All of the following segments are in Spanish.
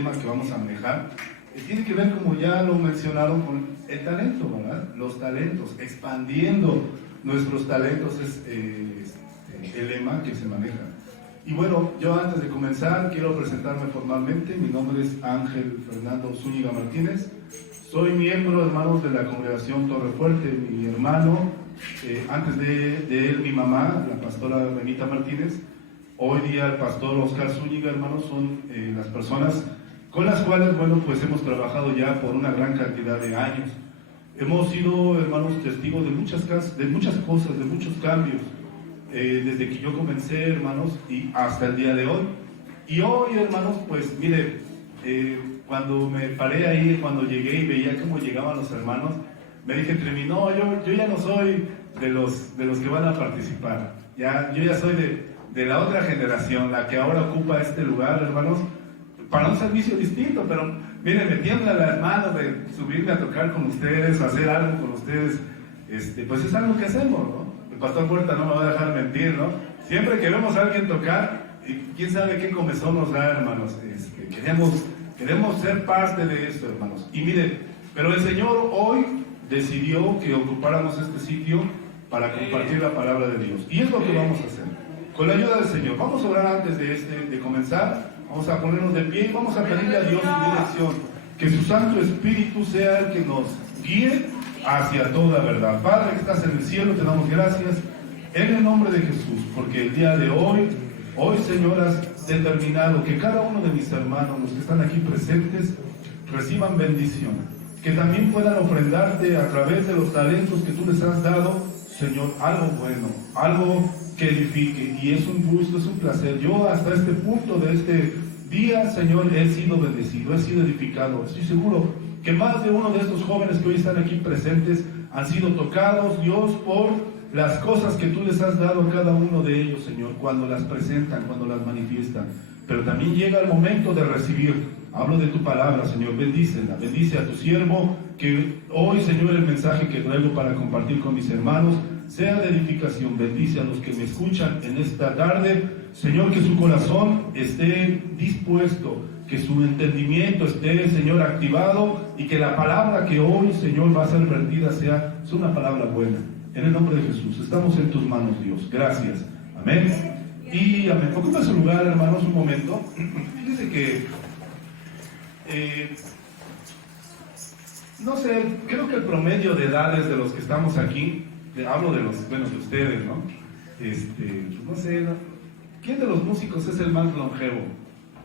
tema que vamos a manejar tiene que ver, como ya lo mencionaron, con el talento, ¿verdad? Los talentos, expandiendo nuestros talentos es el lema que se maneja. Y bueno, yo antes de comenzar quiero presentarme formalmente. Mi nombre es Ángel Fernando Zúñiga Martínez. Soy miembro, hermanos, de la congregación Torre Fuerte. Mi hermano, antes de él, mi mamá, la pastora Benita Martínez. Hoy día el pastor Oscar Zúñiga, hermanos, son las personas con las cuales, bueno, pues hemos trabajado ya por una gran cantidad de años. Hemos sido, hermanos, testigos de muchas cosas, de muchos cambios, desde que yo comencé, hermanos, y hasta el día de hoy. Y hoy, hermanos, pues mire, cuando me paré ahí, cuando llegué y veía cómo llegaban los hermanos, me dije entre mí, no, yo ya no soy de los que van a participar. Yo ya soy de la otra generación, la que ahora ocupa este lugar, hermanos, para un servicio distinto. Pero miren, me tiembla las manos de subirme a tocar con ustedes, hacer algo con ustedes. Pues es algo que hacemos, ¿no? El pastor Puerta no me va a dejar mentir, ¿no? Siempre que vemos a alguien tocar, y quién sabe qué comezón nos da, hermanos. Queremos ser parte de esto, hermanos. Y miren, pero el Señor hoy decidió que ocupáramos este sitio para compartir la palabra de Dios. Y es lo que vamos a hacer. Con la ayuda del Señor. Vamos a orar antes de comenzar. Vamos a ponernos de pie y vamos a pedirle a Dios su dirección. Que su Santo Espíritu sea el que nos guíe hacia toda verdad. Padre que estás en el cielo, te damos gracias en el nombre de Jesús, porque el día de hoy, Señor, has determinado que cada uno de mis hermanos, los que están aquí presentes, reciban bendición. Que también puedan ofrendarte a través de los talentos que tú les has dado, Señor, algo bueno, algo que edifique. Y es un gusto, es un placer. Yo hasta este punto de este día, Señor, he sido bendecido, he sido edificado. Estoy seguro que más de uno de estos jóvenes que hoy están aquí presentes han sido tocados, Dios, por las cosas que tú les has dado a cada uno de ellos, Señor, cuando las presentan, cuando las manifiestan. Pero también llega el momento de recibir. Hablo de tu palabra, Señor, bendícela, bendice a tu siervo, que hoy, Señor, el mensaje que traigo para compartir con mis hermanos sea de edificación. Bendice a los que me escuchan en esta tarde, Señor, que su corazón esté dispuesto, que su entendimiento esté, Señor, activado, y que la palabra que hoy, Señor, va a ser vertida sea una palabra buena. En el nombre de Jesús, estamos en tus manos, Dios. Gracias. Amén. Y amén. Ocupa su lugar, hermanos, un momento. Fíjense que no sé, creo que el promedio de edades de los que estamos aquí, hablo de de ustedes, ¿no? No sé, ¿no? ¿Quién de los músicos es el más longevo?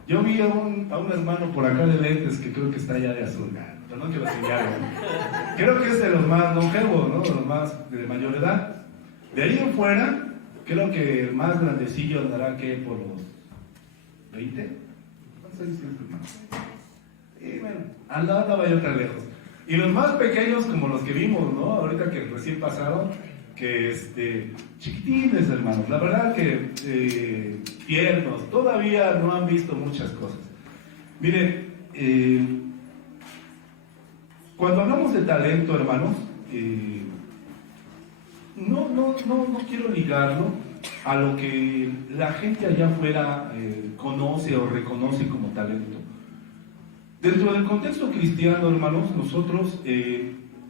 Yo vi a un hermano por acá de lentes que creo que está allá de azul. Perdón que lo señalo. Creo que es de los más longevos, ¿no? De los más de mayor edad. De ahí en fuera, creo que el más grandecillo andará que por los 20. ¿Cuántos años tienes, hermano? Y bueno, andaba yo tan lejos. Y los más pequeños, como los que vimos, ¿no? Ahorita que recién pasaron, que chiquitines, hermanos. La verdad que tiernos, todavía no han visto muchas cosas. Miren, cuando hablamos de talento, hermanos, no quiero ligarlo a lo que la gente allá afuera conoce o reconoce como talento. Dentro del contexto cristiano, hermanos, nosotros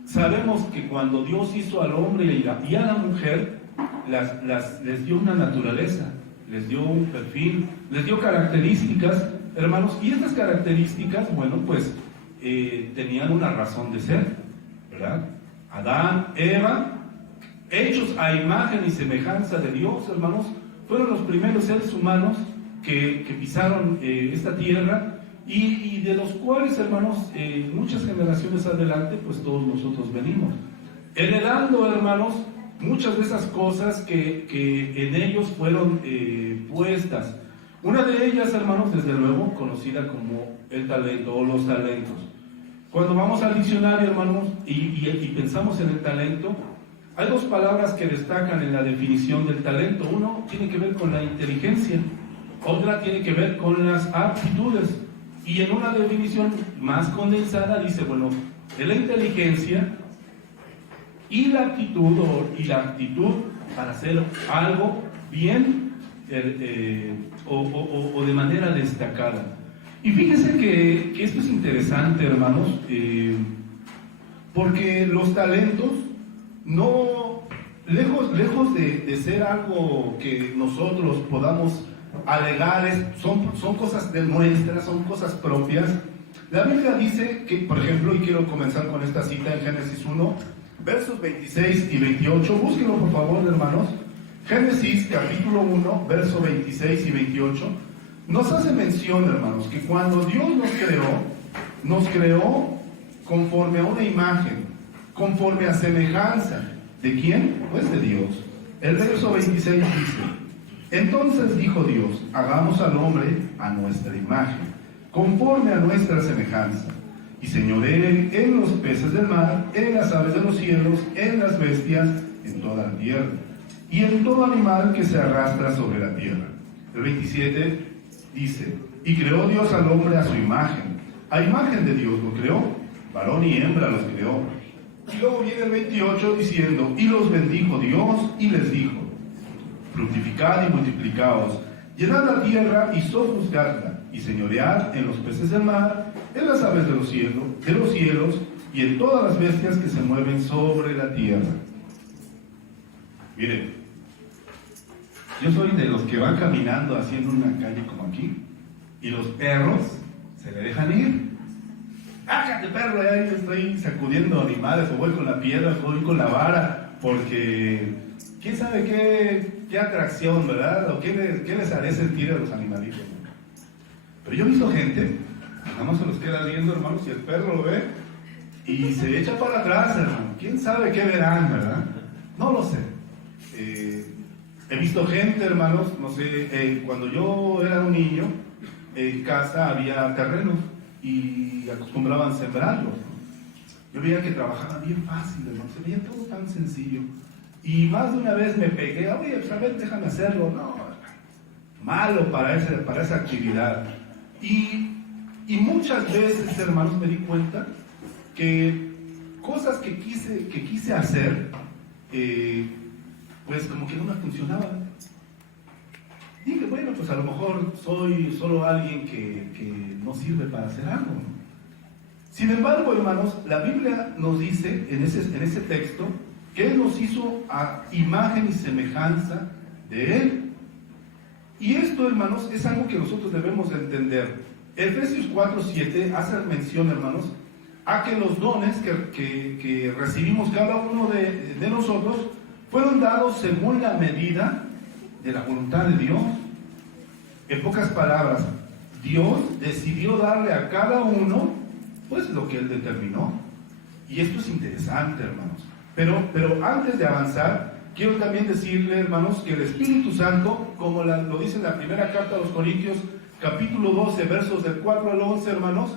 sabemos que cuando Dios hizo al hombre y a la mujer, les dio una naturaleza, les dio un perfil, les dio características, hermanos, y estas características, bueno, pues tenían una razón de ser, ¿verdad? Adán, Eva, hechos a imagen y semejanza de Dios, hermanos, fueron los primeros seres humanos que pisaron esta tierra, y de los cuales, hermanos, muchas generaciones adelante, pues todos nosotros venimos heredando, hermanos, muchas de esas cosas que en ellos fueron puestas. Una de ellas, hermanos, desde luego, conocida como el talento o los talentos. Cuando vamos al diccionario, hermanos, y pensamos en el talento, hay dos palabras que destacan en la definición del talento. Uno tiene que ver con la inteligencia, otra tiene que ver con las aptitudes. Y en una definición más condensada dice, bueno, de la inteligencia y la aptitud y la actitud para hacer algo bien o de manera destacada. Y fíjense que esto es interesante, hermanos, porque los talentos no, lejos de ser algo que nosotros podamos alegar, son cosas de nuestras, son cosas propias. La Biblia dice que, por ejemplo, y quiero comenzar con esta cita en Génesis 1, versos 26 y 28, búsquenlo por favor, hermanos. Génesis capítulo 1, versos 26 y 28, nos hace mención, hermanos, que cuando Dios nos creó conforme a una imagen, conforme a semejanza. ¿De quién? Pues de Dios. El verso 26 dice: entonces dijo Dios, hagamos al hombre a nuestra imagen, conforme a nuestra semejanza, y señoree en los peces del mar, en las aves de los cielos, en las bestias, en toda la tierra, y en todo animal que se arrastra sobre la tierra. El 27 dice: y creó Dios al hombre a su imagen, a imagen de Dios lo creó, varón y hembra los creó. Y luego viene el 28 diciendo: y los bendijo Dios y les dijo: fructificad y multiplicaos, llenad la tierra y sojuzgadla, y señoread en los peces del mar, en las aves de los cielos, y en todas las bestias que se mueven sobre la tierra. Miren, yo soy de los que van caminando haciendo una calle como aquí, y los perros se le dejan ir. ¡Hágate, perro! Ahí estoy sacudiendo animales, o voy con la piedra, o voy con la vara, porque quién sabe qué atracción, ¿verdad? O qué les haré sentir a los animalitos. Pero yo he visto gente, nada más se los queda viendo, hermanos, y el perro lo ve y se echa para atrás, hermano. Quién sabe qué verán, ¿verdad? No lo sé. He visto gente, hermanos, no sé, cuando yo era un niño, en casa había terrenos y acostumbraban sembrarlos. Yo veía que trabajaban bien fácil, hermano, se veía todo tan sencillo. Y más de una vez me pegué: oye, pues a ver, déjame hacerlo. No, malo para esa actividad. Y muchas veces, hermanos, me di cuenta que cosas que quise hacer, pues como que no me funcionaban. Dije, bueno, pues a lo mejor soy solo alguien que no sirve para hacer algo. Sin embargo, hermanos, la Biblia nos dice en ese texto que Él nos hizo a imagen y semejanza de Él. Y esto, hermanos, es algo que nosotros debemos entender. Efesios 4:7 hace mención, hermanos, a que los dones que recibimos cada uno de nosotros fueron dados según la medida de la voluntad de Dios. En pocas palabras, Dios decidió darle a cada uno pues lo que Él determinó. Y esto es interesante, hermanos. Pero antes de avanzar, quiero también decirle, hermanos, que el Espíritu Santo, como lo dice en la primera carta a los Corintios, capítulo 12, versos del 4 al 11, hermanos,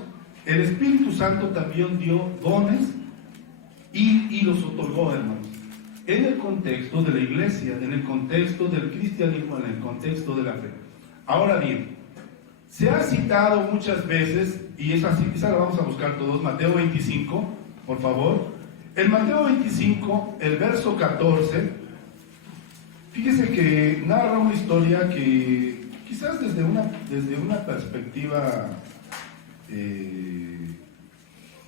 el Espíritu Santo también dio dones y los otorgó, hermanos, en el contexto de la iglesia, en el contexto del cristianismo, en el contexto de la fe. Ahora bien, se ha citado muchas veces, y esa la vamos a buscar todos, Mateo 25, por favor. En Mateo 25, el verso 14, fíjese que narra una historia que quizás desde una perspectiva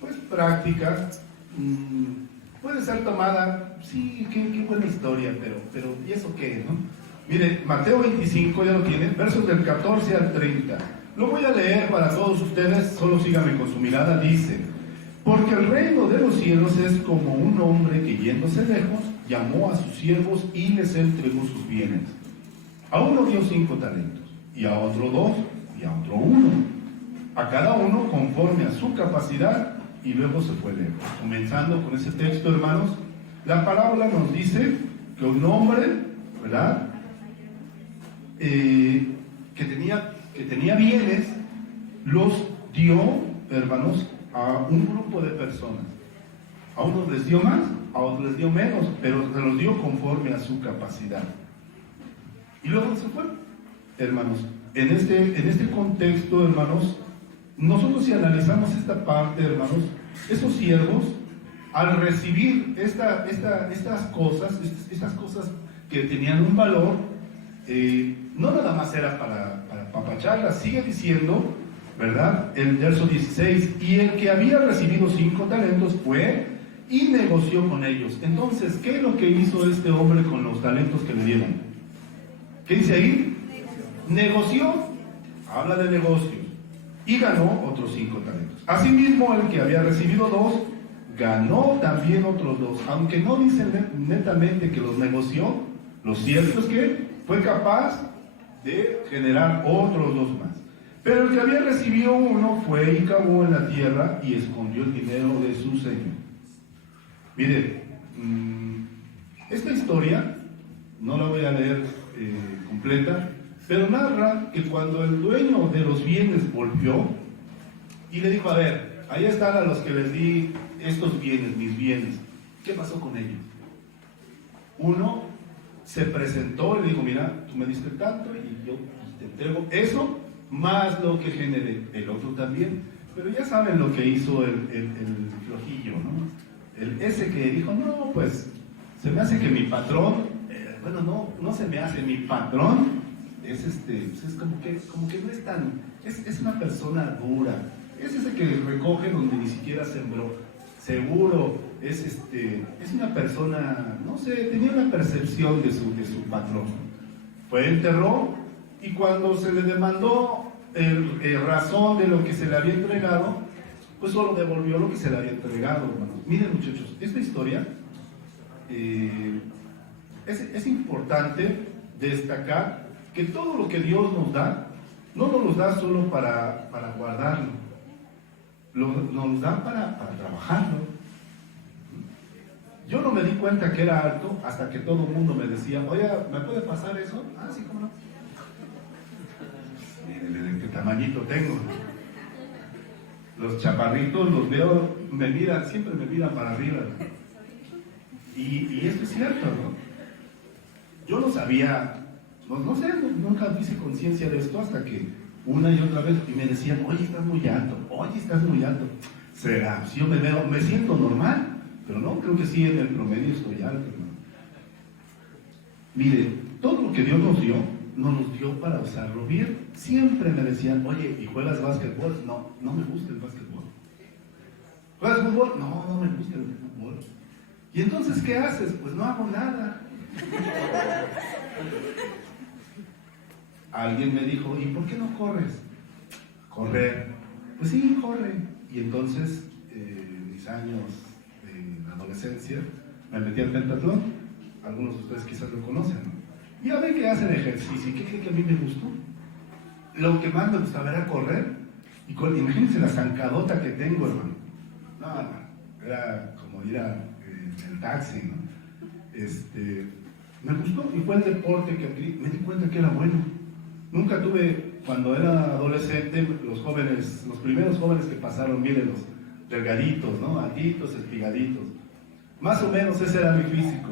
pues práctica puede ser tomada, sí, qué buena historia, pero ¿y eso qué, no? Mire, Mateo 25, ya lo tienen, versos del 14 al 30. Lo voy a leer para todos ustedes, solo síganme con su mirada. Dice: porque el reino de los cielos es como un hombre que, yéndose lejos, llamó a sus siervos y les entregó sus bienes. A uno dio 5 talentos, y a otro 2, y a otro 1, a cada uno conforme a su capacidad, y luego se fue lejos. Comenzando con ese texto, hermanos, la parábola nos dice que un hombre, ¿verdad?, que tenía bienes, los dio, hermanos, a un grupo de personas. A unos les dio más, a otros les dio menos, pero se los dio conforme a su capacidad. Y luego se fue. Hermanos, en este contexto, hermanos, nosotros, si analizamos esta parte, hermanos, esos siervos, al recibir estas cosas que tenían un valor, no nada más era para papacharlas. Sigue diciendo ¿verdad? El verso 16, y el que había recibido 5 talentos fue y negoció con ellos. Entonces, ¿qué es lo que hizo este hombre con los talentos que le dieron? ¿Qué dice ahí? Negoció, habla de negocios, y ganó otros 5 talentos. Asimismo, el que había recibido 2, ganó también otros 2, aunque no dice netamente que los negoció, lo cierto es que fue capaz de generar otros 2 más. Pero el que había recibido 1 fue y cavó en la tierra y escondió el dinero de su señor. Mire, esta historia, no la voy a leer completa, pero narra que cuando el dueño de los bienes volvió y le dijo, a ver, ahí están a los que les di estos bienes, mis bienes, ¿qué pasó con ellos? Uno se presentó y le dijo, mira, tú me diste tanto y yo te entrego eso, más lo que generé. El otro también, pero ya saben lo que hizo el flojillo, ¿no? Ese que dijo, no, pues se me hace que mi patrón, no se me hace, mi patrón es pues es como que no es tan, es una persona dura, es ese que recoge donde ni siquiera sembró, seguro, es una persona, no sé, tenía una percepción de su patrón. Fue, enterró, y cuando se le demandó razón de lo que se le había entregado, pues solo devolvió lo que se le había entregado, hermanos. Miren, muchachos, esta historia es importante destacar que todo lo que Dios nos da, no nos lo da solo para guardarlo, nos da para trabajarlo. Yo no me di cuenta que era alto hasta que todo el mundo me decía, oye, ¿me puede pasar eso? Ah, sí, ¿cómo no? Miren qué tamañito tengo. Los chaparritos los veo, siempre me miran para arriba. Y esto es cierto, ¿no? Yo no sabía, no sé, nunca hice conciencia de esto hasta que una y otra vez me decían, oye, estás muy alto, oye, estás muy alto. ¿Será? Si yo me siento normal, pero no, creo que sí, en el promedio estoy alto, ¿no? Mire, todo lo que Dios nos dio para usarlo bien. Siempre me decían, oye, ¿y juegas básquetbol? No me gusta el básquetbol. ¿Juegas fútbol? No me gusta el fútbol. ¿Y entonces qué haces? Pues no hago nada. Alguien me dijo, ¿y por qué no corres? Correr. Pues sí, corre. Y entonces, en mis años de adolescencia, me metí al pentatlón. Algunos de ustedes quizás lo conocen, ¿no? Y a ver que hacen ejercicio. ¿Y qué creen que a mí me gustó? Lo que más me gustaba era correr. Imagínense la zancadota que tengo, hermano. No, era como ir en el taxi, ¿no? Me gustó y fue el deporte que me di cuenta que era bueno. Nunca tuve, cuando era adolescente, los primeros jóvenes que pasaron, miren, los delgaditos, ¿no? Altitos, espigaditos. Más o menos ese era mi físico.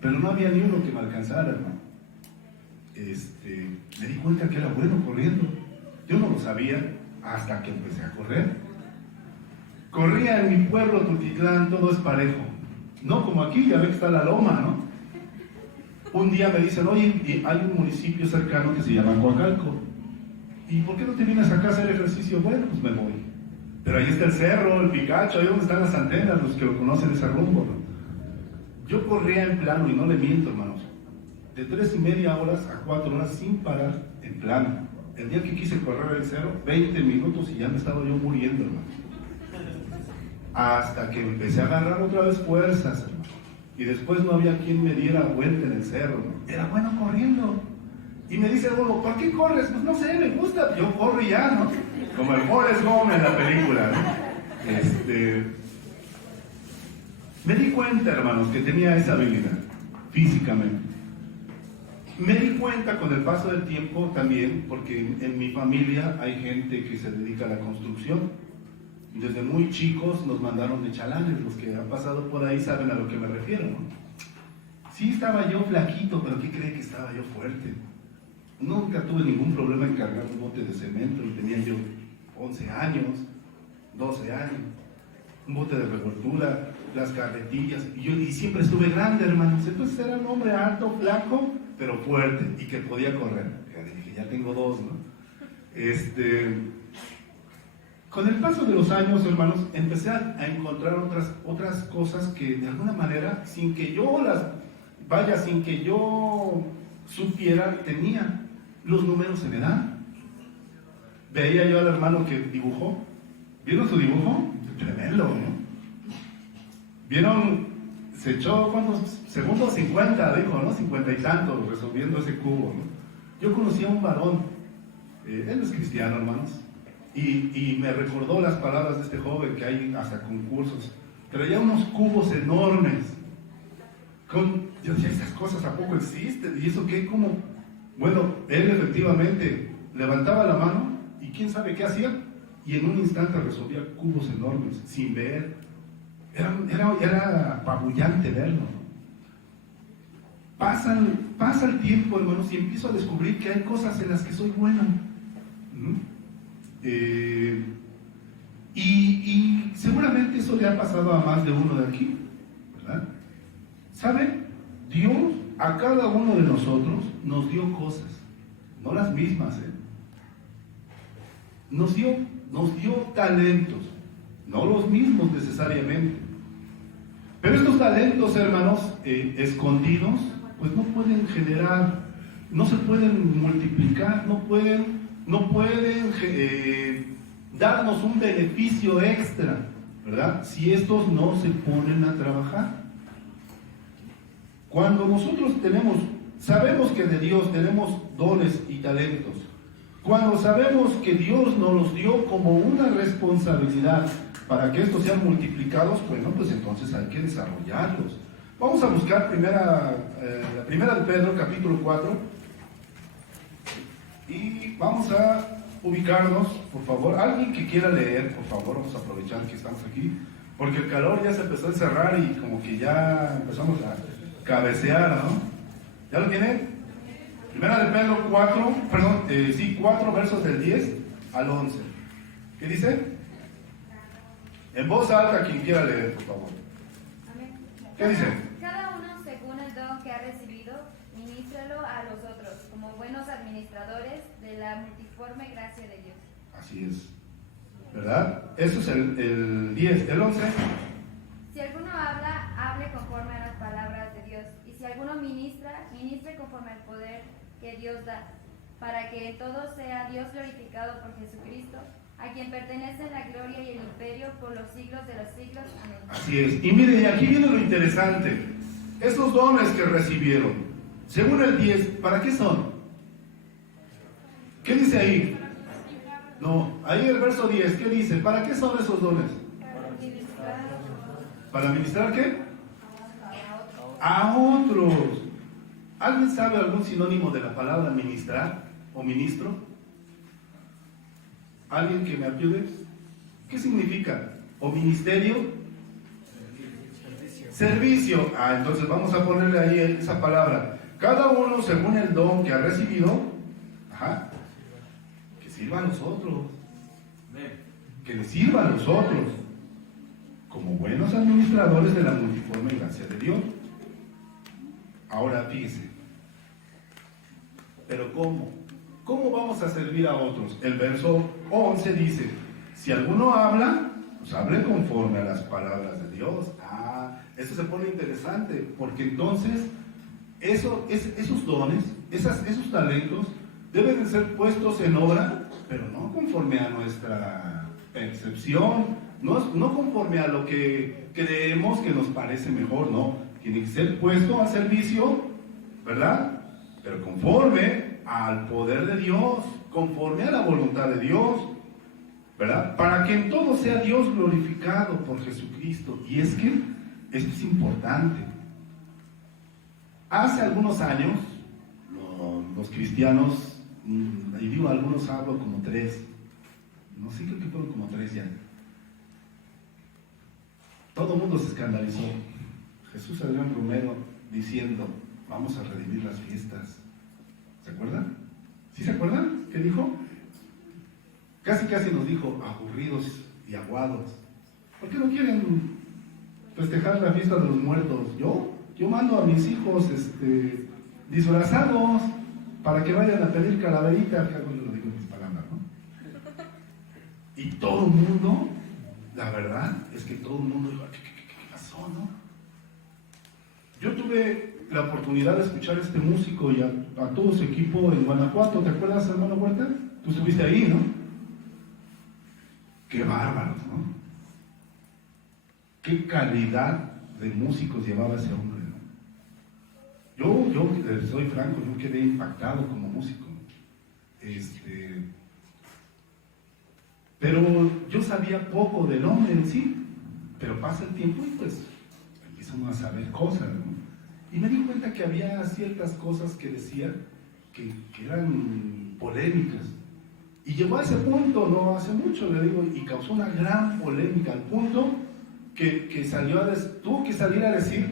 Pero no había ni uno que me alcanzara, hermano. Me di cuenta que era bueno corriendo. Yo no lo sabía hasta que empecé a correr. Corría en mi pueblo, Tultitlán, todo es parejo. No como aquí, ya ve que está la loma, ¿no? Un día me dicen, oye, hay un municipio cercano que se llama Coacalco. ¿Y por qué no te vienes acá a hacer ejercicio? Bueno, pues me voy. Pero ahí está el cerro, el Picacho, ahí donde están las antenas, los que lo conocen ese rumbo, ¿no? Yo corría en plano, y no le miento, hermanos, de 3:30 horas a 4 horas sin parar en plano. El día que quise correr el cerro, 20 minutos y ya me estaba yo muriendo, hermano. Hasta que empecé a agarrar otra vez fuerzas, hermano. Y después no había quien me diera vuelta en el cerro, ¿no? Era bueno corriendo. Y me dice algo, ¿por qué corres? Pues no sé, me gusta, yo corro y ya, ¿no? Como el Forrest Gump en la película, ¿no? Me di cuenta, hermanos, que tenía esa habilidad, físicamente. Me di cuenta con el paso del tiempo también, porque en mi familia hay gente que se dedica a la construcción. Desde muy chicos nos mandaron de chalanes, los que han pasado por ahí saben a lo que me refiero, ¿no? Sí estaba yo flaquito, pero ¿qué cree que estaba yo fuerte? Nunca tuve ningún problema en cargar un bote de cemento y tenía yo 11 años, 12 años, un bote de revoltura, las carretillas, y siempre estuve grande, hermanos. Entonces era un hombre alto, flaco, pero fuerte y que podía correr. Ya dije, ya tengo 2, ¿no? Con el paso de los años, hermanos, empecé a encontrar otras cosas que de alguna manera, sin que yo supiera, tenía los números en edad. Veía yo al hermano que dibujó. ¿Vieron su dibujo? Tremendo, ¿no? ¿Vieron? Se echó, ¿cuántos segundos? 50, dijo, ¿no? 50 y tantos, resolviendo ese cubo, ¿no? Yo conocí a un varón, él es cristiano, hermanos, y me recordó las palabras de este joven, que hay hasta concursos. Traía unos cubos enormes. Yo decía, ¿esas cosas a poco existen? ¿Y eso qué? ¿Cómo? Bueno, él efectivamente levantaba la mano y quién sabe qué hacía, y en un instante resolvía cubos enormes, sin ver. Era apabullante verlo. Pasa el tiempo, hermanos, y empiezo a descubrir que hay cosas en las que soy bueno. Y seguramente eso le ha pasado a más de uno de aquí, ¿verdad? ¿Saben? Dios a cada uno de nosotros nos dio cosas, no las mismas, Nos dio talentos, no los mismos necesariamente. Pero estos talentos, hermanos, escondidos, pues no pueden generar, no se pueden multiplicar, no pueden darnos un beneficio extra, ¿verdad? Si estos no se ponen a trabajar. Cuando nosotros sabemos que de Dios tenemos dones y talentos, cuando sabemos que Dios nos los dio como una responsabilidad para que estos sean multiplicados, bueno, pues entonces hay que desarrollarlos. Vamos a buscar la primera de Pedro, capítulo 4, y vamos a ubicarnos, por favor. Alguien que quiera leer, por favor, vamos a aprovechar que estamos aquí, porque el calor ya se empezó a encerrar y como que ya empezamos a cabecear, ¿no? ¿Ya lo tienen? Primera de Pedro 4, versos del 10 al 11. ¿Qué dice? En voz alta, quien quiera leer, por favor. Amén. ¿Qué dice? Cada uno, según el don que ha recibido, ministralo a los otros, como buenos administradores de la multiforme gracia de Dios. Así es. ¿Verdad? Eso es el 10. ¿El 11? Si alguno habla, hable conforme a las palabras de Dios. Y si alguno ministra, ministre conforme al poder que Dios da, para que en todo sea Dios glorificado por Jesucristo, a quien pertenece la gloria y el imperio por los siglos de los siglos. Amén. Así es. Y miren, aquí viene lo interesante. Esos dones que recibieron, según el 10, ¿para qué son? ¿Qué dice ahí? No, ahí el verso 10, ¿qué dice? ¿Para qué son esos dones? ¿Para ministrar qué? A otros. ¿Alguien sabe algún sinónimo de la palabra ministrar o ministro? ¿Alguien que me ayude? ¿Qué significa? ¿O ministerio? Servicio. Entonces vamos a ponerle ahí esa palabra. Cada uno según el don que ha recibido, que sirva a los otros. Que le sirva a los otros. Como buenos administradores de la multiforme gracia de Dios. Ahora fíjese. ¿Pero cómo? ¿Cómo vamos a servir a otros? El verso 11 dice, si alguno habla, pues hable conforme a las palabras de Dios. Eso se pone interesante, porque entonces esos dones, esos talentos, deben de ser puestos en obra, pero no conforme a nuestra percepción, no conforme a lo que creemos que nos parece mejor, no. Tiene que ser puesto al servicio, ¿verdad? Pero conforme al poder de Dios, conforme a la voluntad de Dios, ¿verdad? Para que en todo sea Dios glorificado por Jesucristo. Y es que esto es importante. Hace algunos años, los cristianos, y digo algunos, hablo como 3, no sé, creo que fueron como 3 ya. Todo el mundo se escandalizó. Jesús Adrián Romero diciendo, vamos a redimir las fiestas. ¿Se acuerdan? ¿Sí se acuerdan? ¿Qué dijo? Casi nos dijo, aburridos y aguados. ¿Por qué no quieren festejar la fiesta de los muertos? Yo mando a mis hijos disfrazados para que vayan a pedir calaverita. Lo digo en mis palabras, ¿no? Y todo el mundo, la verdad, es que todo el mundo dijo, ¿qué pasó, no? Yo tuve la oportunidad de escuchar a este músico y a todo su equipo en Guanajuato. ¿Te acuerdas, hermano Huerta? Tú estuviste ahí, ¿no? Qué bárbaros, ¿no? Qué calidad de músicos llevaba ese hombre, ¿no? Yo soy franco, yo quedé impactado como músico. Pero yo sabía poco del hombre en sí, pero pasa el tiempo y pues empiezo a saber cosas, ¿no? Y me di cuenta que había ciertas cosas que decía que eran polémicas. Y llegó a ese punto, no hace mucho, le digo, y causó una gran polémica, al punto que tuvo que salir a decir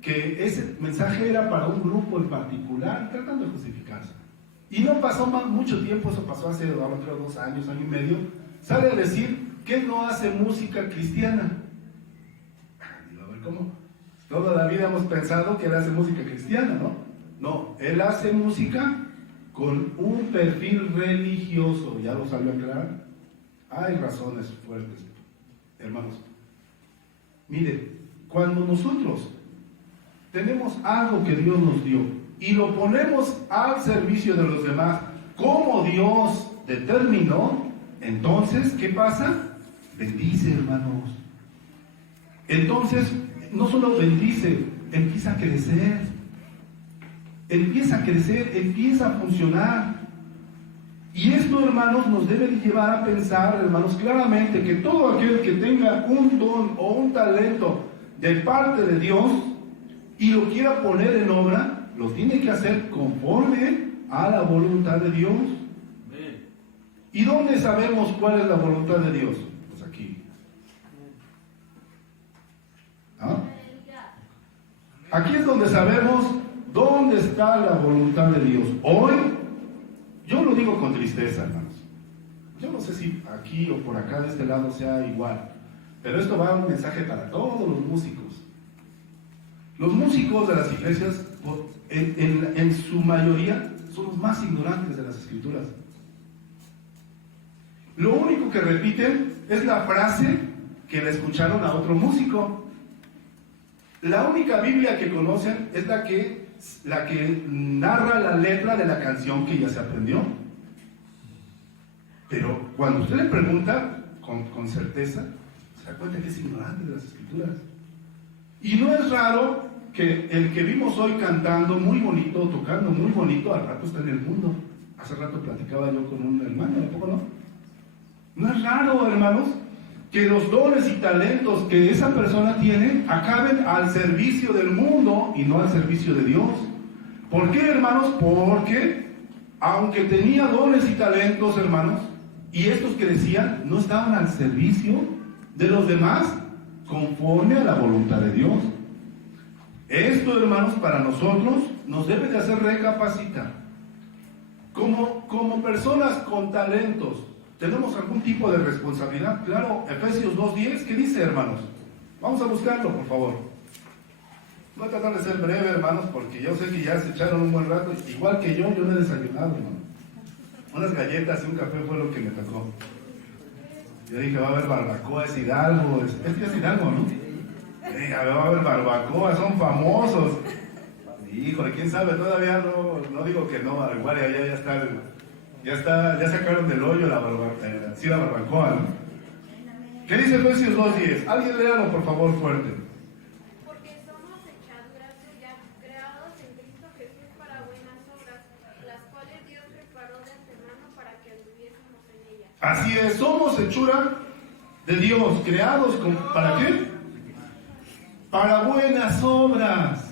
que ese mensaje era para un grupo en particular, tratando de justificarse. Y no pasó mucho tiempo, eso pasó hace creo 2 años, año y medio, sale a decir que no hace música cristiana. Digo, a ver, ¿cómo? Toda la vida hemos pensado que él hace música cristiana, ¿no? No, él hace música con un perfil religioso, ya lo salió a aclarar. Hay razones fuertes, hermanos. Mire, cuando nosotros tenemos algo que Dios nos dio y lo ponemos al servicio de los demás, como Dios determinó, entonces, ¿qué pasa? Bendice, hermanos. Entonces, no solo bendice, empieza a crecer. Empieza a crecer, empieza a funcionar. Y esto, hermanos, nos debe llevar a pensar, hermanos, claramente que todo aquel que tenga un don o un talento de parte de Dios y lo quiera poner en obra, lo tiene que hacer conforme a la voluntad de Dios. ¿Y dónde sabemos cuál es la voluntad de Dios? Pues aquí. ¿Ah? Aquí es donde sabemos dónde está la voluntad de Dios. Hoy, yo lo digo con tristeza, hermanos. Yo no sé si aquí o por acá de este lado sea igual, pero esto va un mensaje para todos los músicos. Los músicos de las iglesias, en su mayoría, son los más ignorantes de las escrituras. Lo único que repiten es la frase que le escucharon a otro músico. La única Biblia que conocen es la que narra la letra de la canción que ya se aprendió. Pero cuando usted le pregunta con certeza, se da cuenta que es ignorante de las escrituras. Y no es raro que el que vimos hoy cantando muy bonito, tocando muy bonito, al rato está en el mundo. Hace rato platicaba yo con un hermano, ¿a poco no? No es raro, hermanos, que los dones y talentos que esa persona tiene acaben al servicio del mundo y no al servicio de Dios. ¿Por qué, hermanos? Porque aunque tenía dones y talentos, hermanos, y estos que decían no estaban al servicio de los demás conforme a la voluntad de Dios. Esto, hermanos, para nosotros nos debe de hacer recapacitar. Como personas con talentos, ¿tenemos algún tipo de responsabilidad? Claro, Efesios 2:10, ¿qué dice, hermanos? Vamos a buscarlo, por favor. Voy a tratar de ser breve, hermanos, porque yo sé que ya se echaron un buen rato. Igual que yo no he desayunado, hermano. Unas galletas y un café fue lo que me tocó. Yo dije, va a haber barbacoa, es Hidalgo. Este es Hidalgo, ¿no? Va a haber barbacoa, son famosos. Híjole, quién sabe, todavía no digo que no, igual ya sacaron del hoyo la barbacoa, ¿no? ¿Qué dice Efesios 2:10? Alguien léalo, por favor, fuerte. Porque somos hechaduras suyas, creados en Cristo Jesús para buenas obras, las cuales Dios preparó de antemano para que anduviésemos en ellas. Así es, somos hechura de Dios, creados ¿para qué? Para buenas obras.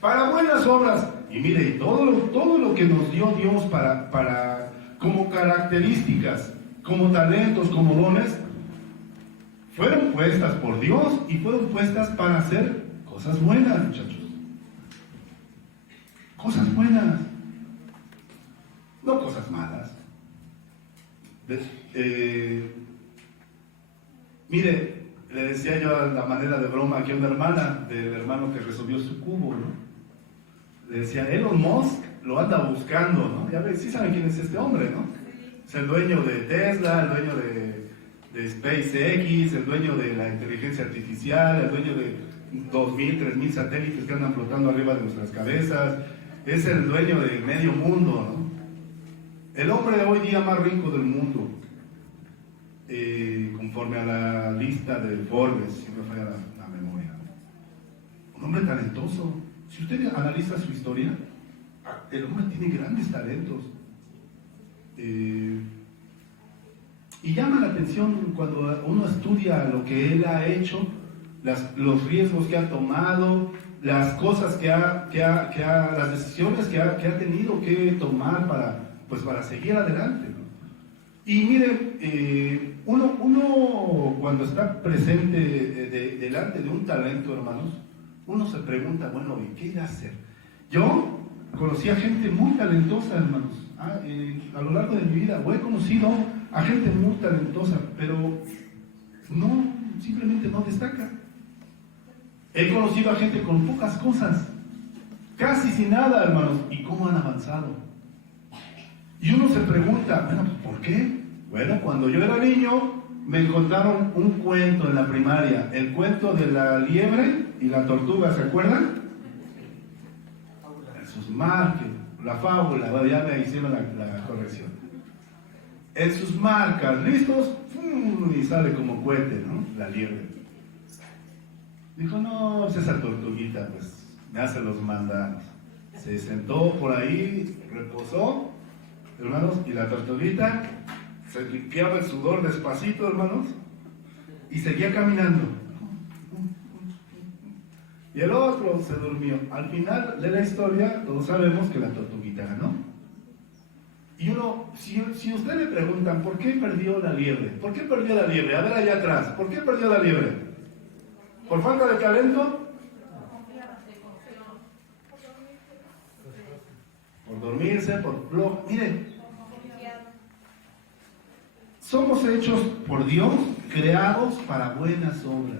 Para buenas obras. Y mire, todo lo que nos dio Dios para como características, como talentos, como dones, fueron puestas por Dios y fueron puestas para hacer cosas buenas, muchachos. Cosas buenas. No cosas malas. Mire, le decía yo a la manera de broma aquí a una hermana del hermano que resolvió su cubo, ¿no? Le decía, Elon Musk lo anda buscando, ¿no? Ya ves, sí saben quién es este hombre, ¿no? Es el dueño de Tesla, el dueño de SpaceX, el dueño de la inteligencia artificial, el dueño de 2.000, 3.000 satélites que andan flotando arriba de nuestras cabezas. Es el dueño de medio mundo, ¿no? El hombre de hoy día más rico del mundo, conforme a la lista de Forbes, si no me falla la memoria. Un hombre talentoso. Si usted analiza su historia, el hombre tiene grandes talentos. Y llama la atención cuando uno estudia lo que él ha hecho, los riesgos que ha tomado, las cosas las decisiones que ha tenido que tomar para seguir adelante, ¿no? Y miren, uno cuando está presente delante de un talento, hermanos, uno se pregunta, bueno, ¿y qué irá a hacer? Yo conocí a gente muy talentosa, hermanos, a lo largo de mi vida, he conocido a gente muy talentosa, pero simplemente no destaca. He conocido a gente con pocas cosas, casi sin nada, hermanos, y cómo han avanzado. Y uno se pregunta, bueno, ¿por qué? Bueno, cuando yo era niño, me contaron un cuento en la primaria, el cuento de la liebre y la tortuga, ¿se acuerdan? En sus marcas, la fábula, ya me hicieron la corrección. En sus marcas, listos, y sale como cohete, ¿no? La liebre. Dijo, no, pues esa tortuguita, pues, me hace los mandados. Se sentó por ahí, reposó, hermanos, y la tortuguita se limpiaba el sudor despacito, hermanos, y seguía caminando. Y el otro se durmió. Al final de la historia, todos sabemos que la tortuguita ganó. Y si usted le preguntan, ¿por qué perdió la liebre? ¿Por qué perdió la liebre? A ver allá atrás, ¿por qué perdió la liebre? ¿Por falta de talento? Por dormirse, por flojo. Miren, somos hechos por Dios, creados para buenas obras.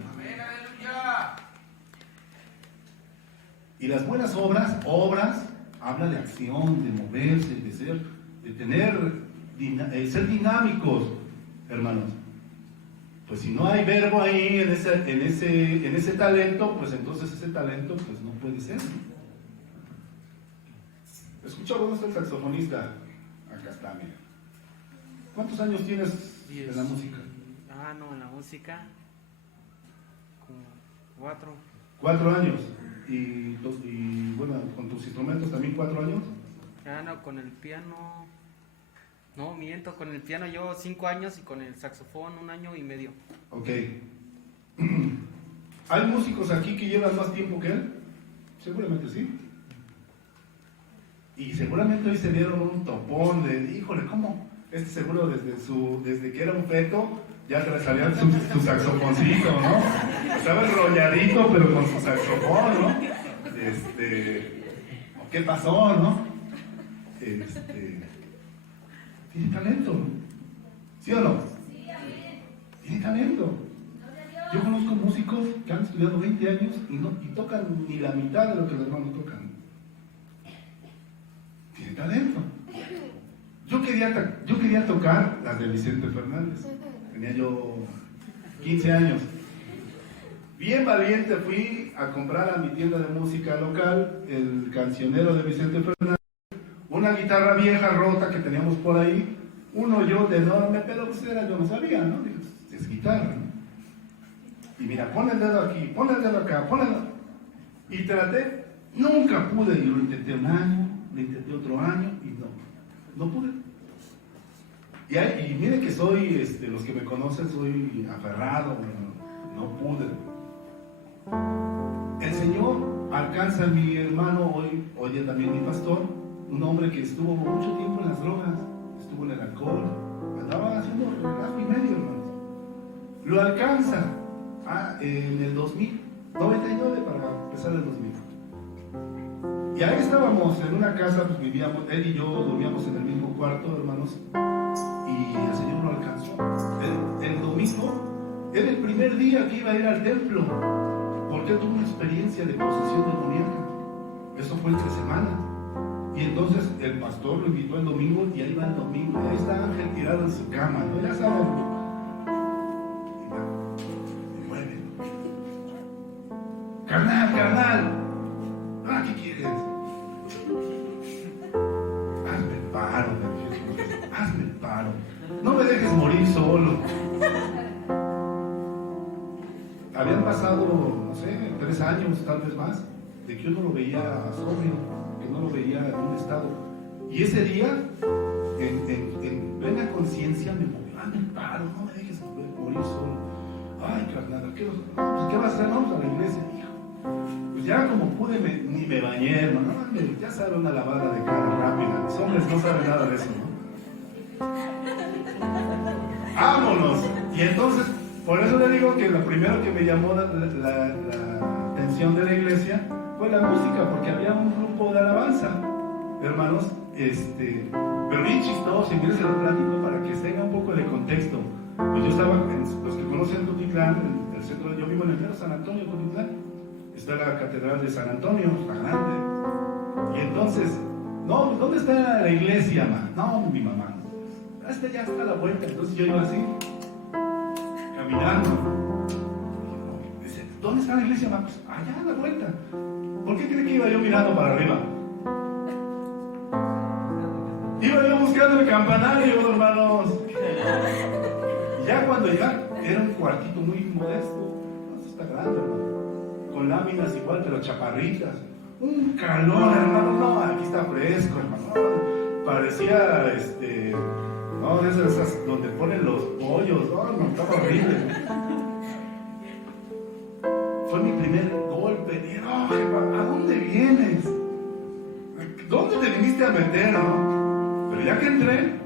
Y las buenas obras, habla de acción, de moverse, ser dinámicos, hermanos. Pues si no hay verbo ahí en ese talento, pues entonces ese talento pues no puede ser. Escucha, ¿dónde está el saxofonista? Acá está, mira. ¿Cuántos años tienes en la música? En la música, como 4. 4 años. Y bueno, con tus instrumentos también 4 años. Con el piano. No, miento, con el piano yo 5 años y con el saxofón 1 año y medio. Ok. ¿Hay músicos aquí que llevan más tiempo que él? Seguramente sí. Y seguramente hoy se dieron un topón de, híjole, ¿cómo? Seguro desde que era un feto ya le salía su saxofoncito, ¿no? Estaba enrolladito pero con su saxofón, ¿no? ¿Qué pasó, no? Tiene talento, ¿no? ¿Sí o no? Sí, amén. Tiene talento. Yo conozco músicos que han estudiado 20 años y tocan ni la mitad de lo que los hermanos tocan. Tiene talento. Yo quería tocar las de Vicente Fernández. Tenía yo 15 años. Bien valiente fui a comprar a mi tienda de música local el cancionero de Vicente Fernández, una guitarra vieja rota que teníamos por ahí, un hoyote enorme, pero pues yo no sabía, ¿no? Digo, es guitarra, ¿no? Y mira, pon el dedo aquí, pon el dedo acá, pon el dedo. Y traté, nunca pude, y lo intenté un año, lo intenté otro año, y no pude. Y mire que soy, los que me conocen, soy aferrado, no pude. El Señor alcanza a mi hermano, hoy día también mi pastor, un hombre que estuvo mucho tiempo en las drogas, estuvo en el alcohol, andaba haciendo relajo y medio, hermanos. Lo alcanza en el 99 para empezar el 2000. Y ahí estábamos en una casa, pues vivíamos, él y yo dormíamos en el mismo cuarto, hermanos, y el Señor lo alcanzó. El domingo era el primer día que iba a ir al templo, porque él tuvo una experiencia de posesión demoníaca. Eso fue entre semanas. Y entonces el pastor lo invitó el domingo y ahí va el domingo. Y ahí está Ángel tirado en su cama, ¿no? Ya saben. Y mueve. Carnal. ¿Qué quieres? Hazme el paro, me dije. Hazme el paro. No me dejes morir solo. Habían pasado, no sé, 3 años, tal vez más, de que yo no lo veía sobrio, que no lo veía en un estado. Y ese día, en plena conciencia, me movió, hazme el paro, no me dejes morir solo. Ay, carnal, ¿qué vas a hacer? Vamos a la iglesia, hijo. Pues ya como pude, ni me bañé, hermano. Ya sabe una lavada de cara rápida. Los hombres no saben nada de eso, ¿no? ¡Vámonos! Y entonces, por eso le digo que lo primero que me llamó la atención de la iglesia fue la música, porque había un grupo de alabanza, hermanos, pero bien chistoso, y miren, se lo platico para que tenga un poco de contexto. Pues yo estaba, los que conocen Tutitlán, el centro, yo vivo en el mero San Antonio, Tutitlán, está la catedral de San Antonio, está grande, y entonces, no, ¿dónde está la iglesia, ma? No, mi mamá, ya está a la vuelta. Entonces yo iba así, caminando. Dice, ¿dónde está la iglesia, ma? Pues allá a la vuelta. ¿Por qué cree que iba yo mirando para arriba? Iba yo buscando el campanario, hermanos. Y ya cuando era un cuartito muy modesto. Esto está grande, hermano. Con láminas igual, pero chaparritas. Un calor, hermano. No, aquí está fresco, hermano. Parecía, no, esas donde ponen los pollos. No, estaba horrible. Fue mi primer golpe. Dije, no, jefa, ¿a dónde vienes? ¿Dónde te viniste a meter, no? Pero ya que entré,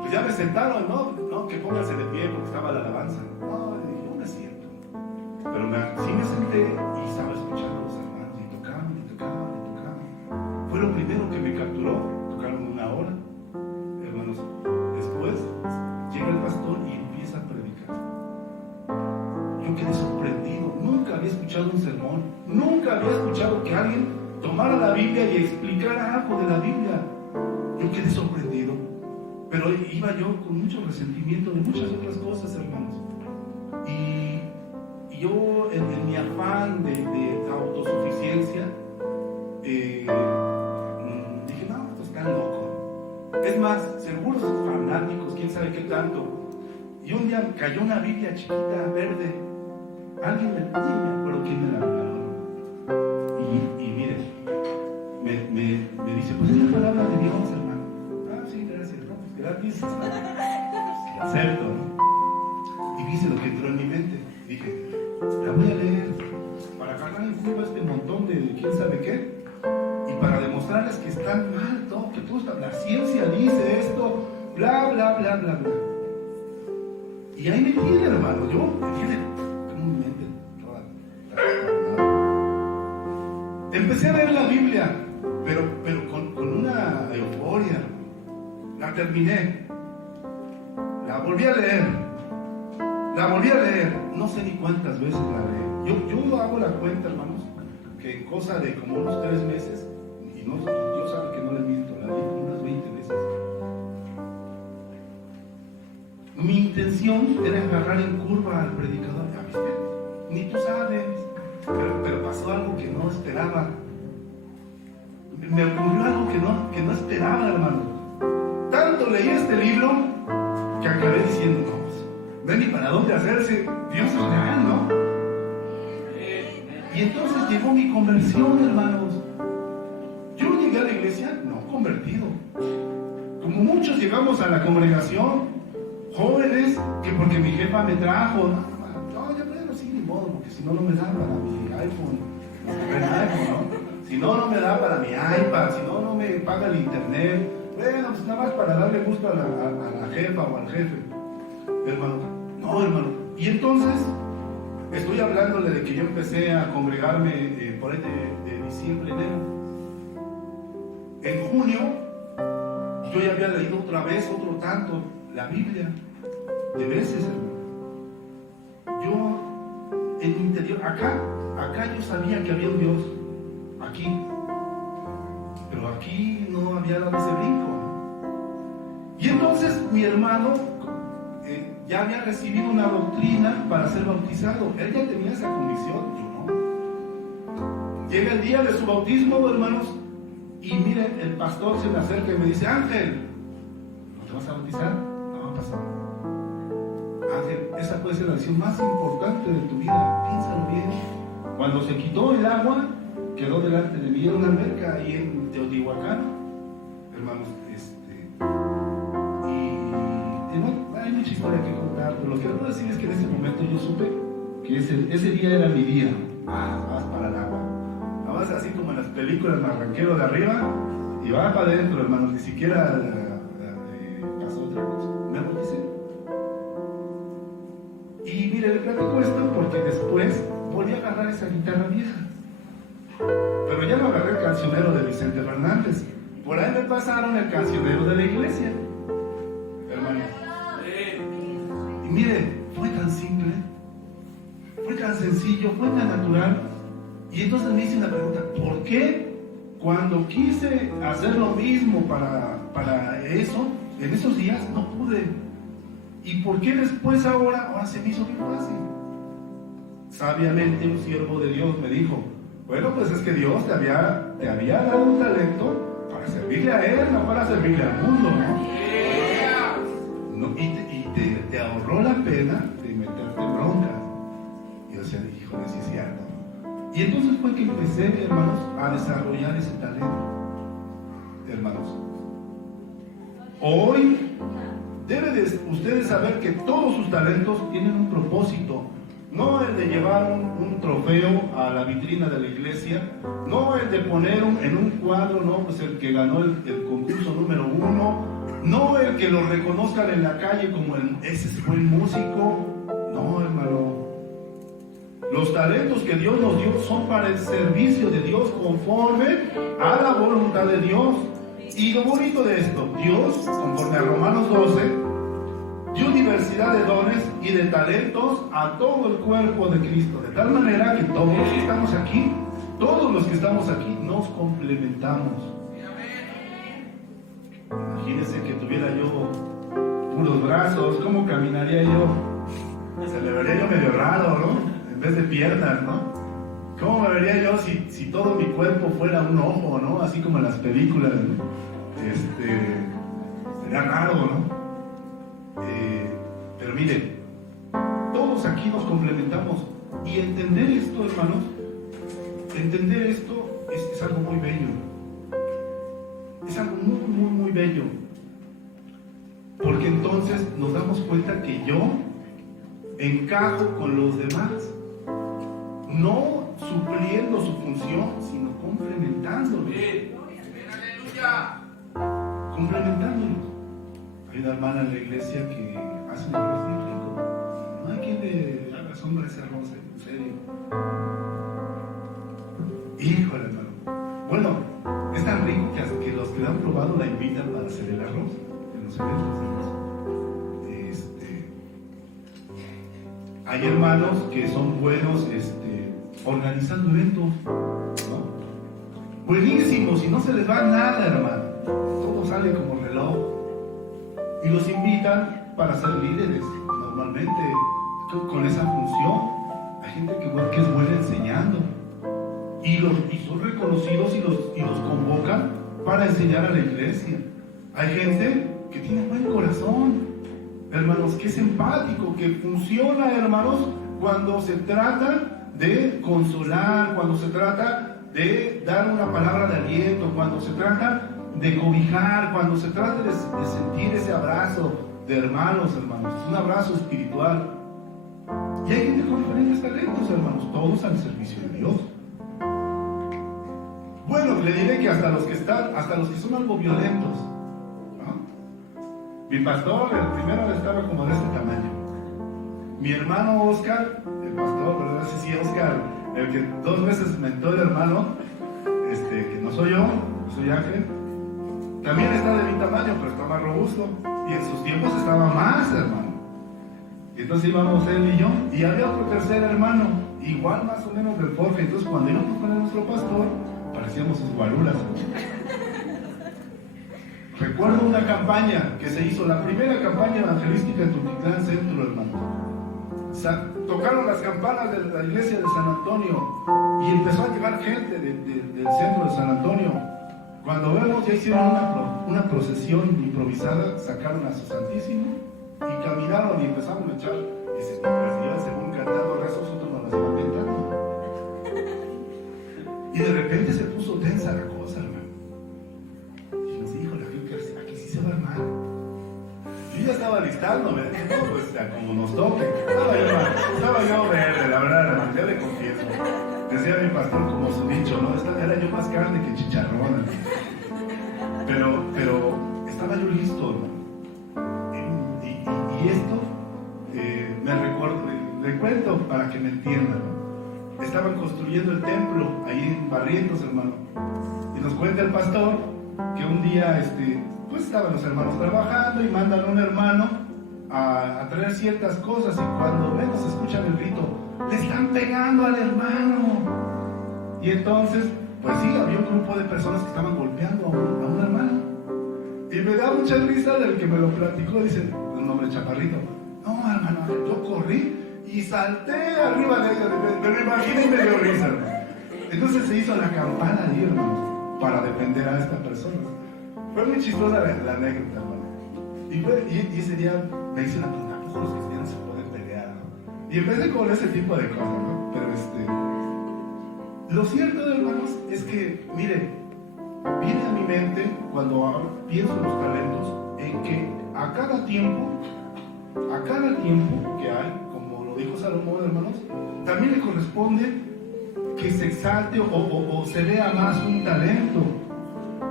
pues ya me sentaron, no, que pónganse de pie porque estaba la alabanza. No, yo me siento. Pero sí me senté y estaba escuchando a los hermanos y tocaban. Fue lo primero que me capturó. Tocaron 1 hora, hermanos. Después llega el pastor y empieza a predicar. Yo quedé sorprendido. Nunca había escuchado un sermón. Nunca había escuchado que alguien tomara la Biblia y explicara algo de la Biblia. Yo quedé sorprendido. Pero iba yo con mucho resentimiento de muchas otras cosas, hermanos. Y yo, en mi afán de autosuficiencia, dije, no, esto está loco. Es más, seguro son fanáticos, quién sabe qué tanto. Y un día cayó una Biblia chiquita, verde. Alguien me acuerdo quién me la regaló. Y mire, me dice, pues es la palabra de Dios, hermano. Sí, gracias, ¿no? Pues gratis. Acepto, ¿no? Y dice lo que entró en mi mente. Dije, la voy a leer para cargar en curva este montón de quién sabe qué. Y para demostrarles que están mal, todo, que todo está, la ciencia dice esto, bla, bla, bla, bla, bla. Y ahí me tiene, hermano, yo me tiene mi mente toda. Empecé a leer la Biblia, pero con una euforia. La terminé, la volví a leer, no sé ni cuántas veces la leí. Yo hago la cuenta, hermanos, que en cosa de como unos 3 meses, y no, Dios sabe que no le miento, la leí como unas 20 veces. Mi intención era agarrar en curva al predicador. ¿Ya viste? Ni tú sabes. Pero pasó algo que no esperaba. Me ocurrió algo que no esperaba, hermano. Tanto leí este libro que acabé diciendo, no, pues, ven y para dónde hacerse. Dios es real, ¿no? Y entonces llegó mi conversión, hermanos. Yo llegué a la iglesia no convertido. Como muchos llegamos a la congregación, jóvenes, que porque mi jefa me trajo, no, ya bueno, sí, ni modo, porque si no, no me da para mi iPhone, ¿no? Si no me da para mi iPad, si no me paga el internet, bueno, pues nada más para darle gusto a la jefa o al jefe. Hermano, no, hermano. Y entonces, estoy hablándole de que yo empecé a congregarme por ahí de diciembre, enero. En junio, yo ya había leído otra vez, otro tanto, la Biblia, de veces, hermano. Yo, en mi interior, acá yo sabía que había un Dios, aquí. pero aquí no había dado ese brinco, ¿no? Y entonces mi hermano ya había recibido una doctrina para ser bautizado. Él ya tenía esa convicción, yo no. Llega el día de su bautismo, hermanos, y miren, el pastor se me acerca y me dice: Ángel, ¿no te vas a bautizar? No, pastor. Ángel, esa puede ser la decisión más importante de tu vida, piénsalo bien. Cuando se quitó el agua, quedó delante de mí, era una alberca ahí en Teotihuacán, hermanos, y no, hay mucha historia que contar, pero lo que quiero decir es que en ese momento yo supe que ese día era mi día. Vas para el agua, vas así como en las películas, me arranquero de arriba y va para adentro, hermanos, ni siquiera pasó otra cosa, me bauticé. Y mire, le platico esto porque después volví a agarrar esa guitarra vieja, pero ya no agarré el cancionero de Vicente Fernández, por ahí me pasaron el cancionero de la iglesia, hermanos. Y mire, fue tan simple, fue tan sencillo, fue tan natural. Y entonces me hice una pregunta: ¿por qué cuando quise hacer lo mismo para eso, en esos días no pude? ¿Y por qué después ahora se me hizo bien fácil? Sabiamente un siervo de Dios me dijo: bueno, pues es que Dios te había dado un talento para servirle a Él, no para servirle al mundo, ¿no? Y te ahorró la pena de meterte en bronca. Y yo decía: híjole, sí es cierto. Y entonces fue que empecé, hermanos, a desarrollar ese talento. Hermanos, hoy deben ustedes saber que todos sus talentos tienen un propósito. No el de llevar un trofeo a la vitrina de la iglesia, no el de poner en un cuadro, no, pues el que ganó el concurso número 1, no el que lo reconozcan en la calle como ese fue el músico. No, hermano. Los talentos que Dios nos dio son para el servicio de Dios, conforme a la voluntad de Dios. Y lo bonito de esto, Dios, conforme a Romanos 12, dio diversidad de dones y de talentos a todo el cuerpo de Cristo, de tal manera que todos los que estamos aquí, nos complementamos. Imagínense que tuviera yo puros brazos, ¿cómo caminaría yo? Se me vería yo medio raro, ¿no? En vez de piernas, ¿no? ¿Cómo me vería yo si todo mi cuerpo fuera un ojo, ¿no? Así como en las películas, ¿no? Sería raro, ¿no? Pero miren, todos aquí nos complementamos. Y entender esto, hermanos, entender esto es algo muy bello. Es algo muy, muy, muy bello. Porque entonces nos damos cuenta que yo encajo con los demás, no supliendo su función, sino complementándolos. Complementándolos. Hay una hermana en la iglesia que hace un arroz bien rico. No hay quien le haga sombra a ese arroz, en serio. Híjole, hermano. Bueno, es tan rico que los que lo han probado la invitan para hacer el arroz en los eventos. Hay hermanos que son buenos organizando eventos, ¿no? Buenísimos, y no se les va nada, hermano. Todo sale como reloj. Y los invitan para ser líderes, normalmente con esa función. Hay gente que es buena enseñando. Y son reconocidos y los convocan para enseñar a la iglesia. Hay gente que tiene buen corazón, hermanos, que es empático, que funciona, hermanos, cuando se trata de consolar, cuando se trata de dar una palabra de aliento, cuando se trata de cobijar, cuando se trata de sentir ese abrazo de hermanos, un abrazo espiritual. Y hay gente con diferentes talentos, hermanos, todos al servicio de Dios. Bueno, le diré que hasta los que son algo violentos, ¿no? Mi pastor, el primero, estaba como de este tamaño. Mi hermano Oscar, el pastor, ¿verdad? Sí, Oscar, el que 2 veces mentó el hermano, que no soy yo, soy Ángel, también está de mi tamaño, pero está más robusto. Y en sus tiempos estaba más, hermano. Y entonces íbamos él y yo, y había otro tercer hermano, igual más o menos del porte. Entonces cuando íbamos con nuestro pastor, parecíamos sus guarulas. Recuerdo una campaña que se hizo, la primera campaña evangelística en Tultitlán Centro, hermano. Tocaron las campanas de la iglesia de San Antonio y empezó a llegar gente del centro de San Antonio. Cuando vemos, ya hicieron una procesión improvisada, sacaron a su Santísimo y caminaron y empezaron a echar. Y se iban según cantando rezos, nosotros nos las iban cantando. Y de repente se puso tensa la cosa, hermano. Y nos dijo, aquí sí se va a armar. Yo ya estaba listándome, no, pues, como nos toque. Estaba yo verde, la verdad, hermano, ya le confieso. Decía mi pastor como su dicho, ¿no? Era yo más carne que chicharrón. Pero estaba yo listo, hermano. Y esto me cuento para que me entiendan. Estaban construyendo el templo ahí en Barrientos, hermano. Y nos cuenta el pastor que un día, pues estaban los hermanos trabajando y mandan a un hermano a traer ciertas cosas y cuando menos escuchan el grito, le están pegando al hermano. Y entonces, pues sí, había un grupo de personas que estaban golpeando a un hermano. Y me da mucha risa del que me lo platicó, dice, un hombre chaparrito. No, hermano, yo corrí y salté arriba de ella, me lo imaginé y me dio risa, hermano. Entonces se hizo la campana ahí, hermano, para defender a esta persona. Fue muy chistosa la anécdota, hermano. Y ese día me dicen, ¿a poco los cristianos se pueden pelear, no? Y empecé con ese tipo de cosas, ¿no? Pero lo cierto, hermanos, es que, miren, viene a mi mente cuando pienso en los talentos, en que a cada tiempo que hay, como lo dijo Salomón, hermanos, también le corresponde que se exalte o se vea más un talento.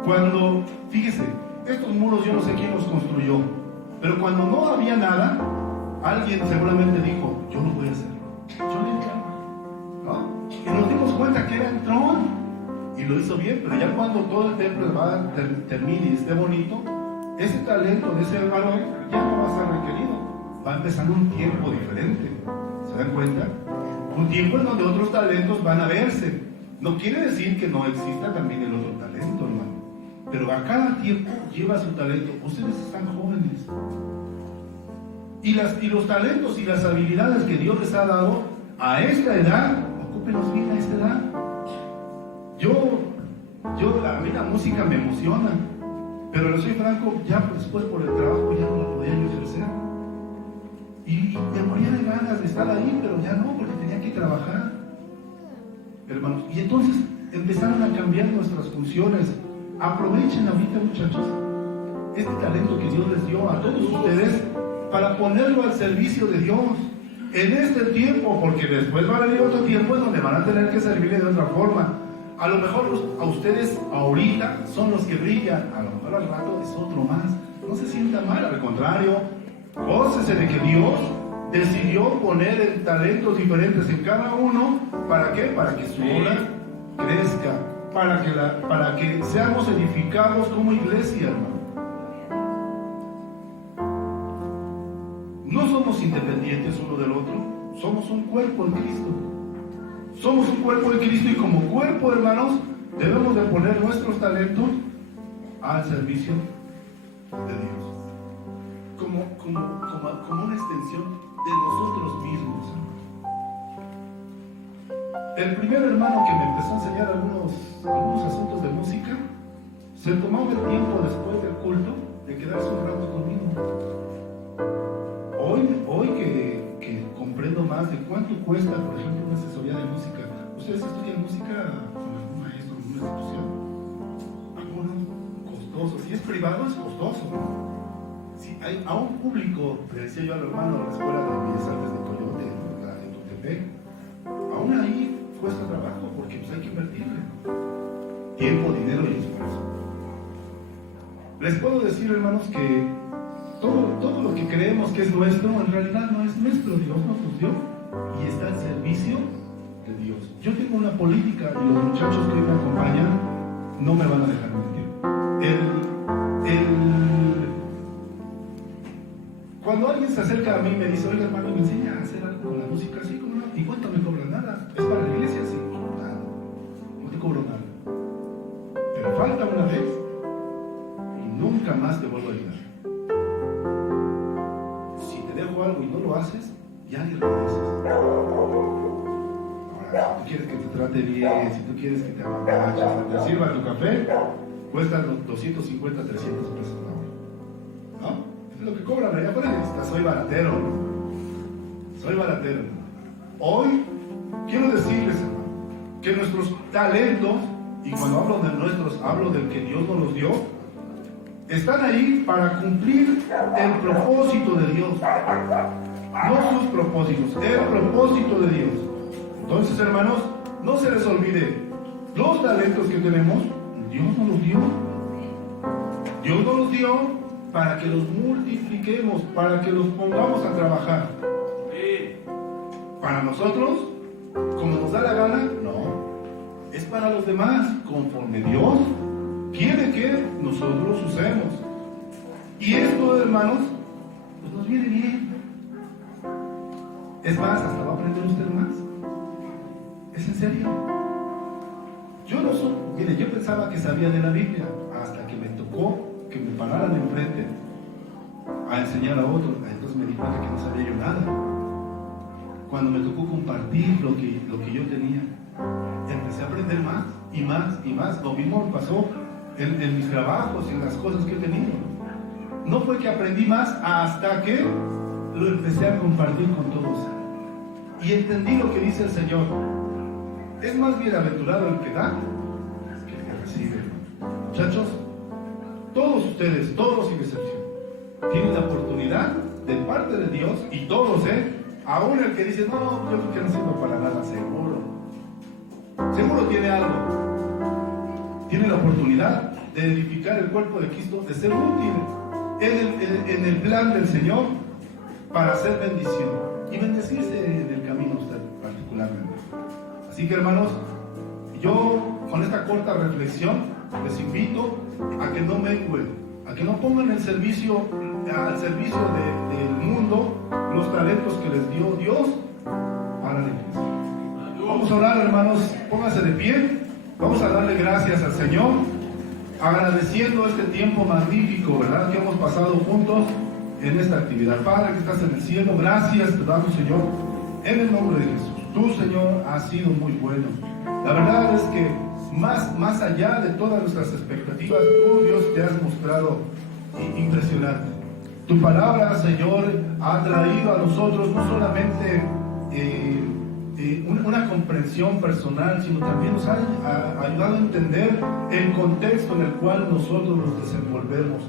Cuando, fíjese, estos muros yo no sé quién los construyó, pero cuando no había nada, alguien seguramente dijo, yo lo voy a hacer, yo le llamo, ¿no? Y nos dimos cuenta que era el trono y lo hizo bien, pero ya cuando todo el templo termine y esté bonito, ese talento de ese varón ya no va a ser requerido, va a empezar un tiempo diferente. ¿Se dan cuenta? Un tiempo en donde otros talentos van a verse. No quiere decir que no exista también el otro talento, hermano. Pero a cada tiempo lleva su talento. Ustedes están jóvenes. Y los talentos y las habilidades que Dios les ha dado a esta edad, ocúpenlos bien a esta edad. A mí la música me emociona. Pero le soy franco, ya después por el trabajo ya no la podía yo ejercer. Y me moría de ganas de estar ahí, pero ya no, porque tenía que trabajar. Hermanos, y entonces empezaron a cambiar nuestras funciones. Aprovechen ahorita, muchachos, este talento que Dios les dio a todos ustedes para ponerlo al servicio de Dios en este tiempo, porque después va a venir otro tiempo en donde van a tener que servirle de otra forma. A lo mejor a ustedes ahorita son los que brillan, a lo mejor al rato es otro más. No se sienta mal, al contrario, gócese de que Dios decidió poner talentos diferentes en cada uno. ¿Para qué? Para que su obra crezca, para que seamos edificados como iglesia, hermano. No somos independientes uno del otro, somos un cuerpo en Cristo. Somos un cuerpo de Cristo y como cuerpo, hermanos, debemos de poner nuestros talentos al servicio de Dios. Como una extensión de nosotros mismos. El primer hermano que me empezó a enseñar algunos asuntos de música, se tomaba el tiempo después del culto de quedarse un rato conmigo. Hoy que comprendo más de cuánto cuesta, por ejemplo, una asesoría de música. ¿Ustedes estudian música con algún maestro, en una institución? Algunos costosos. Si es privado, es costoso. Si hay a un público, le decía yo al hermano de la Escuela de Bellas Artes de Coyote, en Tultepec, aún ahí cuesta trabajo porque pues hay que invertirle tiempo, dinero y esfuerzo. Les puedo decir, hermanos, que todo lo que creemos que es nuestro, en realidad no es nuestro. Dios nos lo dio y está al servicio de Dios. Yo tengo una política y los muchachos que me acompañan no me van a dejar mentir. Cuando alguien se acerca a mí y me dice, oiga, hermano, me enseña a hacer algo con la música, así como no, ¿y cuánto me cobra? Nada. ¿Es para la iglesia? Sí, nada. No te cobro nada. trate bien, si tú quieres que te apapache, que te sirva tu café, cuesta los 250, 300 pesos la hora. ¿No? Es lo que cobran allá afuera. Soy baratero, ¿no? Soy baratero. Hoy quiero decirles, hermano, que nuestros talentos, y cuando hablo de nuestros, hablo del que Dios nos los dio, están ahí para cumplir el propósito de Dios. No sus propósitos, el propósito de Dios. Entonces, hermanos, no se les olvide, los talentos que tenemos, Dios nos los dio. Dios nos los dio para que los multipliquemos, para que los pongamos a trabajar. Para nosotros, como nos da la gana, no. Es para los demás, conforme Dios quiere que nosotros usemos. Y esto, hermanos, pues nos viene bien. Es más, hasta va a aprender usted más. ¿Es en serio? Yo no soy, mire, yo pensaba que sabía de la Biblia hasta que me tocó que me pararan enfrente a enseñar a otros. Entonces me di cuenta que no sabía yo nada. Cuando me tocó compartir lo que yo tenía, empecé a aprender más y más y más. Lo mismo pasó en mis trabajos y en las cosas que he tenido. No fue que aprendí más hasta que lo empecé a compartir con todos. Y entendí lo que dice el Señor. Es más bienaventurado el que da que el que recibe. Muchachos, todos ustedes, todos sin excepción, tienen la oportunidad de parte de Dios, y todos, aún el que dice, no, yo creo que no sirvo para nada, seguro tiene algo. Tiene la oportunidad de edificar el cuerpo de Cristo, de ser útil en el plan del Señor para hacer bendición y bendecirse en el camino usted particularmente. Así que, hermanos, yo con esta corta reflexión les invito a que no mengüen, a que no pongan al servicio del mundo los talentos que les dio Dios para la iglesia. Vamos a orar, hermanos, pónganse de pie, vamos a darle gracias al Señor, agradeciendo este tiempo magnífico, ¿verdad?, que hemos pasado juntos en esta actividad. Padre que estás en el cielo, gracias te damos, Señor, en el nombre de Jesús. Tú, Señor, has sido muy bueno. La verdad es que más allá de todas nuestras expectativas, tú, Dios, te has mostrado impresionante. Tu palabra, Señor, ha traído a nosotros no solamente una comprensión personal, sino también nos ha ayudado a entender el contexto en el cual nosotros nos desenvolvemos.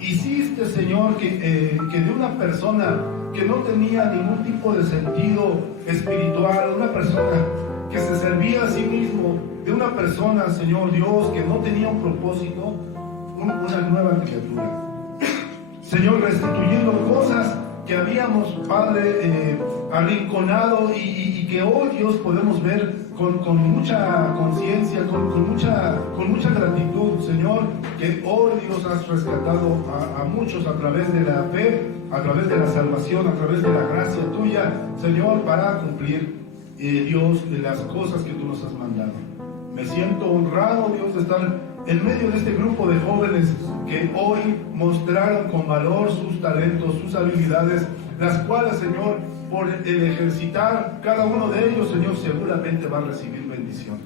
Hiciste, Señor, que de una persona que no tenía ningún tipo de sentido espiritual, una persona que se servía a sí mismo, de una persona, Señor Dios, que no tenía un propósito, una nueva criatura. Señor, restituyendo cosas que habíamos, Padre, arrinconado y que hoy, Dios, podemos ver con mucha conciencia, con mucha gratitud, Señor, que hoy, Dios, has rescatado a muchos a través de la fe, a través de la salvación, a través de la gracia tuya, Señor, para cumplir, Dios, las cosas que tú nos has mandado. Me siento honrado, Dios, de estar en medio de este grupo de jóvenes que hoy mostraron con valor sus talentos, sus habilidades, las cuales, Señor, por el ejercitar cada uno de ellos, Señor, seguramente va a recibir bendición.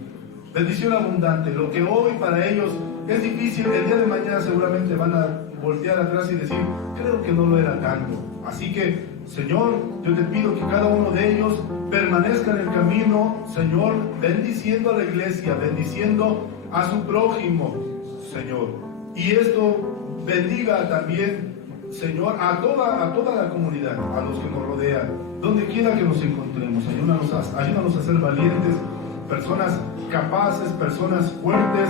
Bendición abundante. Lo que hoy para ellos es difícil, el día de mañana seguramente van a voltear atrás y decir, creo que no lo era tanto. Así que, Señor, yo te pido que cada uno de ellos permanezca en el camino, Señor, bendiciendo a la iglesia, bendiciendo a su prójimo, Señor. Y esto bendiga también, Señor, a toda la comunidad, a los que nos rodean, donde quiera que nos encontremos. Ayúdanos a ser valientes, personas capaces, personas fuertes,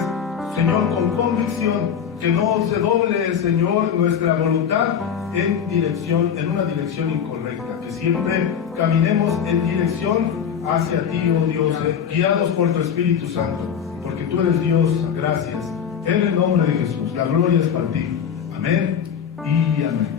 Señor, con convicción, que no se doble, Señor, nuestra voluntad en una dirección incorrecta, que siempre caminemos en dirección hacia ti, oh Dios, guiados por tu Espíritu Santo, porque tú eres Dios. Gracias. En el nombre de Jesús, la gloria es para ti. Amén y amén.